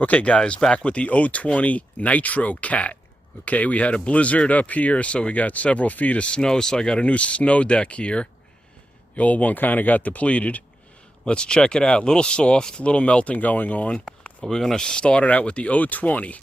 Okay guys, back with the 020 Nitro Cat. Okay, we had a blizzard up here, so we got several feet of snow, so I got a new snow deck here. The old one kind of got depleted. Let's check it out. A little soft, a little melting going on, but we're gonna start it out with the 020.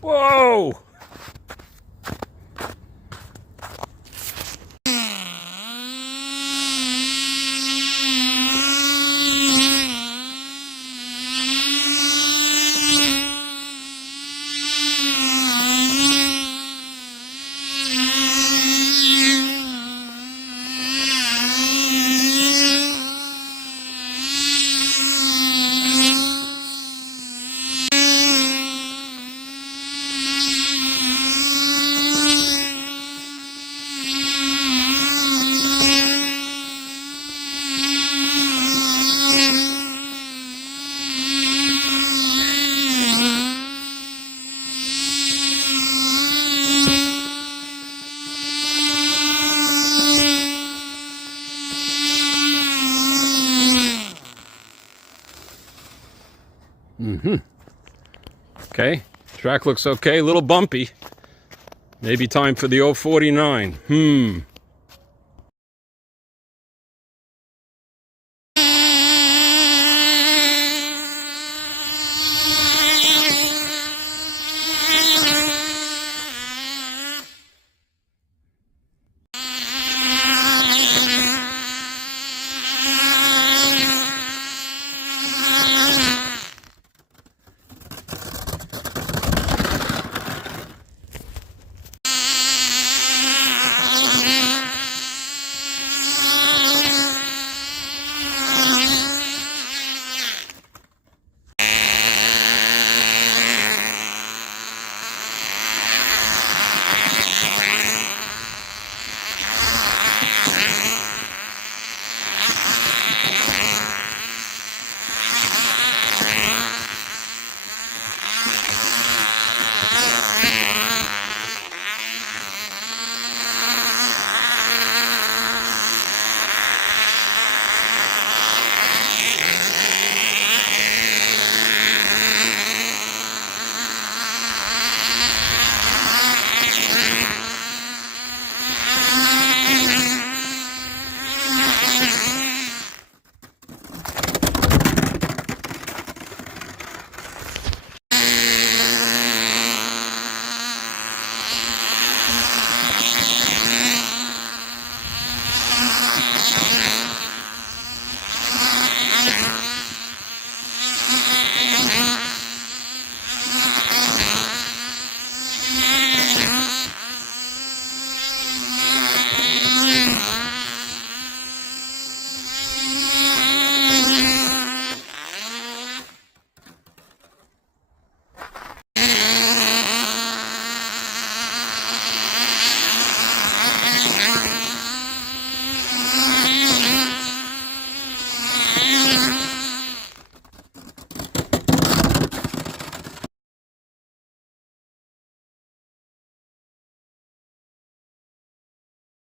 Whoa! Okay, track looks okay, a little bumpy. Maybe time for the 049.